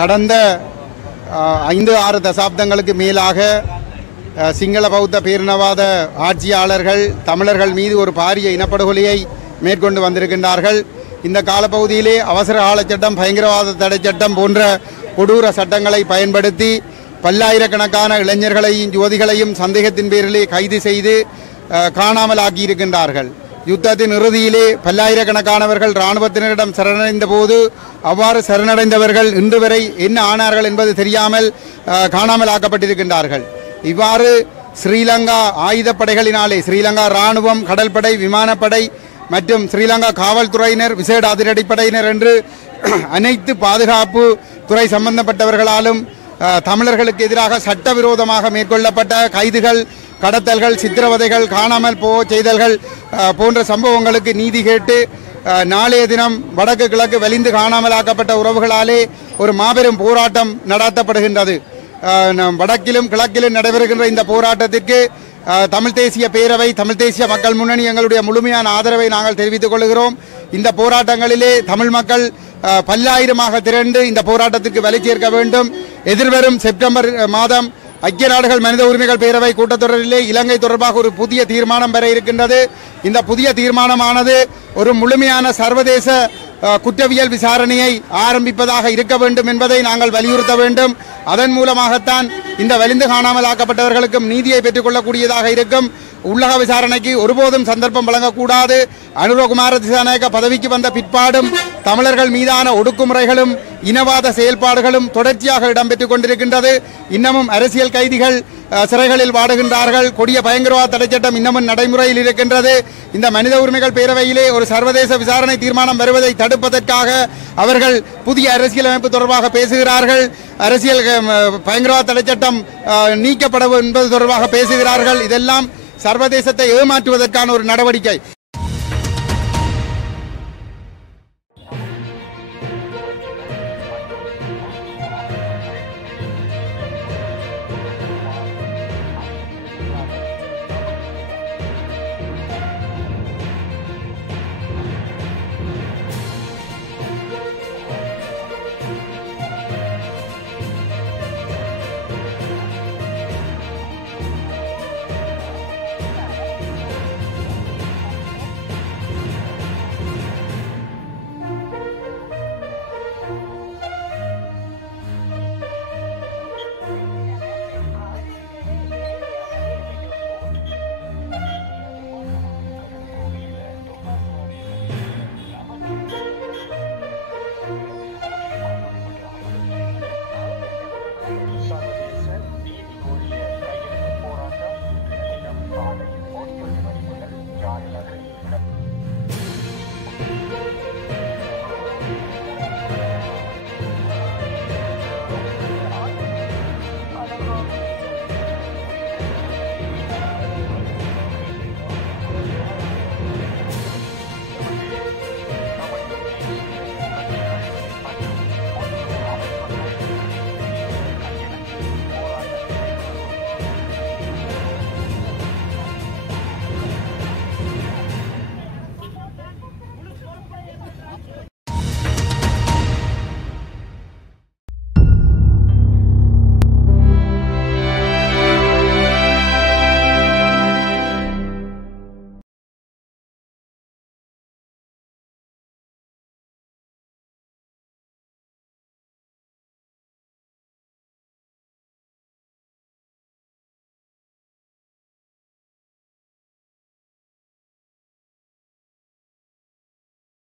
கடந்த 5-6 தசாப்தங்களுக்கு மேலாக சிங்கள பௌத்த பேரினவாத ஆட்சியாளர்கள் தமிழர்கள் மீது ஒரு பாரிய இனப்படுகொலையை மேற்கொண்டு வந்திருக்கின்றார்கள். இந்த காலப்பகுதியிலே அவசர கால சட்டம், பயங்கரவாத தடை சட்டம் போன்ற கொடூர சட்டங்களை பயன்படுத்தி பல்லாயிரக்கணக்கான இளைஞர்களையும் யுவதிகளையும் சந்தேகத்தின் பேரிலே கைது செய்து காணாமல் ஆக்கியிருக்கின்றார்கள். யுத்தத்தின் இறுதியிலே பல்லாயிரக்கணக்கானவர்கள் இராணுவத்தினரிடம் சரணடைந்த போது அவ்வாறு சரணடைந்தவர்கள் இன்று வரை என்ன ஆனார்கள் என்பது தெரியாமல் காணாமல் ஆக்கப்பட்டிருக்கின்றார்கள். இவ்வாறு ஸ்ரீலங்கா ஆயுதப்படைகளினாலே ஸ்ரீலங்கா இராணுவம், கடற்படை, விமானப்படை மற்றும் ஸ்ரீலங்கா காவல்துறையினர், விசேட அதிரடிப்படையினர் என்று அனைத்து பாதுகாப்பு துறை சம்பந்தப்பட்டவர்களாலும் தமிழர்களுக்கு எதிராக சட்டவிரோதமாக மேற்கொள்ளப்பட்ட கைதுகள், கடத்தல்கள், சித்திரவதைகள், காணாமல் செய்தல்கள் போன்ற சம்பவங்களுக்கு நீதி கேட்டு நாளைய தினம் வடக்கு கிழக்கு வலிந்து காணாமலாக்கப்பட்ட உறவுகளாலே ஒரு மாபெரும் போராட்டம் நடத்தப்படுகின்றது. வடக்கிலும் கிழக்கிலும் நடைபெறுகின்ற இந்த போராட்டத்திற்கு தமிழ் தேசிய பேரவை, தமிழ் தேசிய மக்கள் முன்னணி எங்களுடைய முழுமையான ஆதரவை நாங்கள் தெரிவித்துக் கொள்கிறோம். இந்த போராட்டங்களிலே தமிழ் மக்கள் பல்லாயிரமாக திரண்டு இந்த போராட்டத்திற்கு வலி சேர்க்க வேண்டும். எதிர்வரும் செப்டம்பர் மாதம் ஐக்கிய நாடுகள் மனித உரிமைகள் பேரவை கூட்டத்தொடரிலே இலங்கை தொடர்பாக ஒரு புதிய தீர்மானம் பெற இருக்கின்றது. இந்த புதிய தீர்மானமானது ஒரு முழுமையான சர்வதேச குற்றவியல் விசாரணையை ஆரம்பிப்பதாக இருக்க வேண்டும் என்பதை நாங்கள் வலியுறுத்த வேண்டும். அதன் மூலமாகத்தான் இந்த வலிந்து காணாமல் ஆக்கப்பட்டவர்களுக்கும் நீதியை பெற்றுக்கொள்ளக்கூடியதாக இருக்கும். உள்ளக விசாரணைக்கு ஒருபோதும் சந்தர்ப்பம் வழங்கக்கூடாது. அனுரகுமார திசாநாயக்க பதவிக்கு வந்த பிற்பாடும் தமிழர்கள் மீதான ஒடுக்குமுறைகளும் இனவாத செயல்பாடுகளும் தொடர்ச்சியாக இடம்பெற்றுக் கொண்டிருக்கின்றது. இன்னமும் அரசியல் கைதிகள் சிறைகளில் வாடுகின்றார்கள். கொடிய பயங்கரவாத தடை சட்டம் இன்னமும் நடைமுறையில் இருக்கின்றது. இந்த மனித உரிமைகள் பேரவையிலே ஒரு சர்வதேச விசாரணை தீர்மானம் வருவதை தடுப்பதற்காக அவர்கள் புதிய அரசியலமைப்பு தொடர்பாக பேசுகிறார்கள். அரசியல் பயங்கரவாத தடை சட்டம் நீக்கப்பட என்பது தொடர்பாக பேசுகிறார்கள். இதெல்லாம் சர்வதேசத்தை ஏமாற்றுவதற்கான ஒரு நடவடிக்கை.